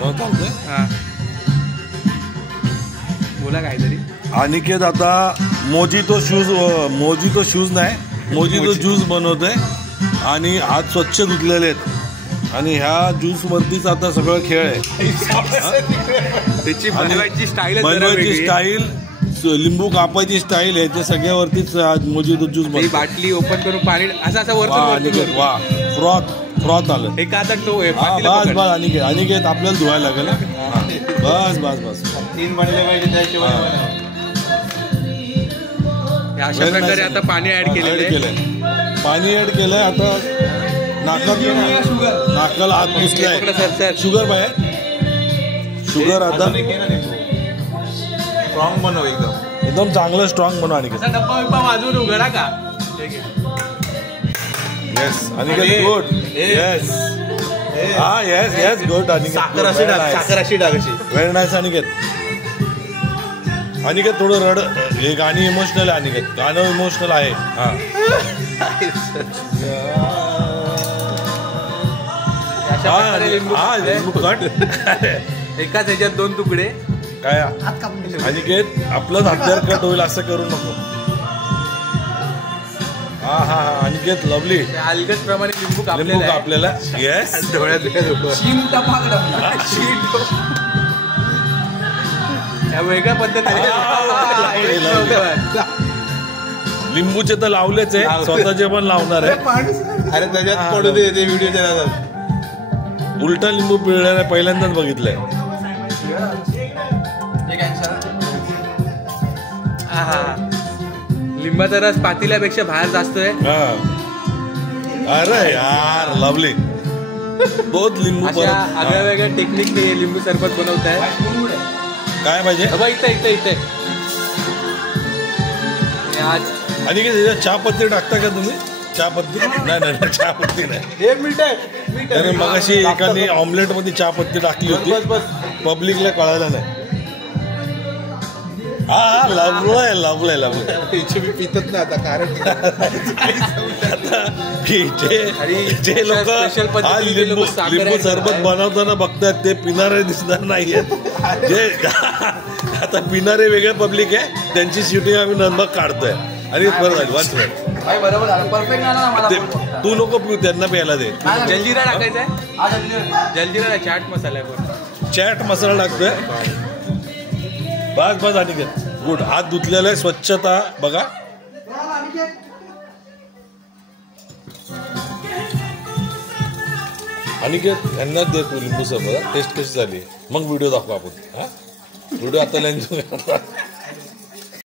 हा बोला काहीतरी. अनिकेत आता मोजितो शूज नाही, मोजितो ज्यूस बनवतोय आणि हात स्वच्छ धुतलेले आहेत आणि ह्या ज्यूस वरतीच आता सगळं खेळ आहे. त्याची बनवायची स्टाईल, लिंबू कापायची स्टाईल आहे, ते सगळ्यावरतीच मोजितो ज्यूस बनवतो. बाटली ओपन करून पाणी असं अनिकेत वा फ्रॉथ आलं. हे का आता टो आहे. बस अनिकेत आपल्याला धुवायला लागेल. बस 3 बनले पाहिजे त्याशिवाय. अशा प्रकारे आता पाणी ऍड केलंय. पाणी ऍड केलंय. आता नाकाला हात पुसलाय. शुगर बाहेर शुगर आता स्ट्रॉंग बनव एकदम चांगलं स्ट्रॉंग बनव. अनिकेत डब्बा बिब्बा वाजवून उघडा का. Yes Aniket good. Yes yes good Aniket. साखर अशी टाक. Very nice Aniket. अनिकेत थोडं रड. हे गाणी इमोशनल आहे. अनिकेत गाणं इमोशनल आहे. एकाच ह्याच्यात 2 तुकडे काय. अनिकेत आपलंच हातदार कट होईल असं करू नको. हा अनिकेत लवली. अलगद प्रमाणे लिंबू कापलेला. येस डोळ्यात वेगळ्या पद्धतीने लिंबूचे तर लावलेच आहे, स्वतःचे पण लावणार आहे. अरे त्याच्यात पडू दे ते व्हिडिओ. उलटा लिंबू पिळण्याने पहिल्यांदाच बघितलंय. लिंबाचा रस पातेल्यापेक्षा बाहेर जास्त आहे. अरे यार लवली. बहुत लिंबू आगळ्या वेगळ्या टेक्निकने लिंबू सरबत बनवत आहे. काय पाहिजे इथे आज. आणि चहा पत्ती टाकता का तुम्ही. चहा पत्ती नाही चहा पत्ती नाही. 1 मिनिट. अरे मगाशी एकाने ऑमलेट मध्ये चहा पत्ती टाकली होती, पब्लिकला कळायला नाही. लवलंय पितत ना आता. कारण जे लोक लिंबू सरबत बनवताना बघतात ते पिणारे दिसणार नाहीयेत. जे आता पिणारे वेगळे पब्लिक आहे, त्यांची शूटिंग आम्ही नंबर काढतोय. आणि तू नको पिऊ, त्यांना प्यायला दे. जलजिरा टाकायचा आहे. जलजिरा चाट मसाला आहे. चाट मसाला टाकतोय. बस अनिकेत गुड. हात धुतलेला आहे, स्वच्छता बघा. अनिकेत यांना दे तू लिंबू सरबत. टेस्ट कशी झाली मग व्हिडिओ दाखवा आपण. व्हिडिओ आता